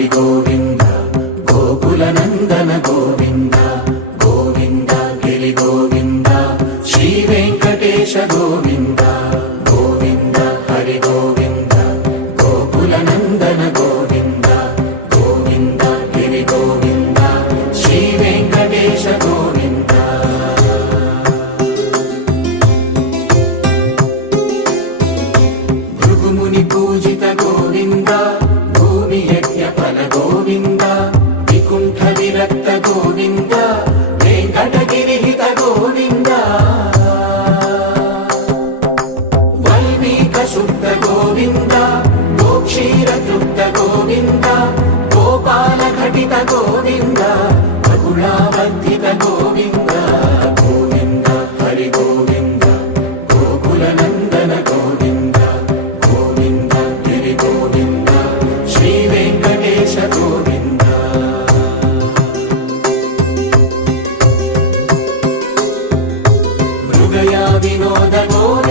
హరి గోవింద గోకుల నందన గోవింద గోవింద గిరి గోవింద శ్రీ వెంకటేశ గోవింద గోవింద హరి గోవింద గోకుల నందన గోవింద గోవింద గిరి గోవింద శ్రీ వెంకటేశ గోవింద భృగుముని పూజిత గోవింద భూమి యజ్ఞ ఫల గోవింద వికుంఠ విరక్త గోవింద వెంకటగిరి హిత గోవింద వల్మీక శుద్ధ గోవింద గోక్షీర తృప్త గోవింద గోపాల ఘటిత గోవింద బహుళావర్ధిత గోవింద గోవింద హరి గోవింద గోకుల నందన గోవింద గోవింద గిరి గోవింద శ్రీ వెంకటేశ గోవింద మృగయా వినోద గోవింద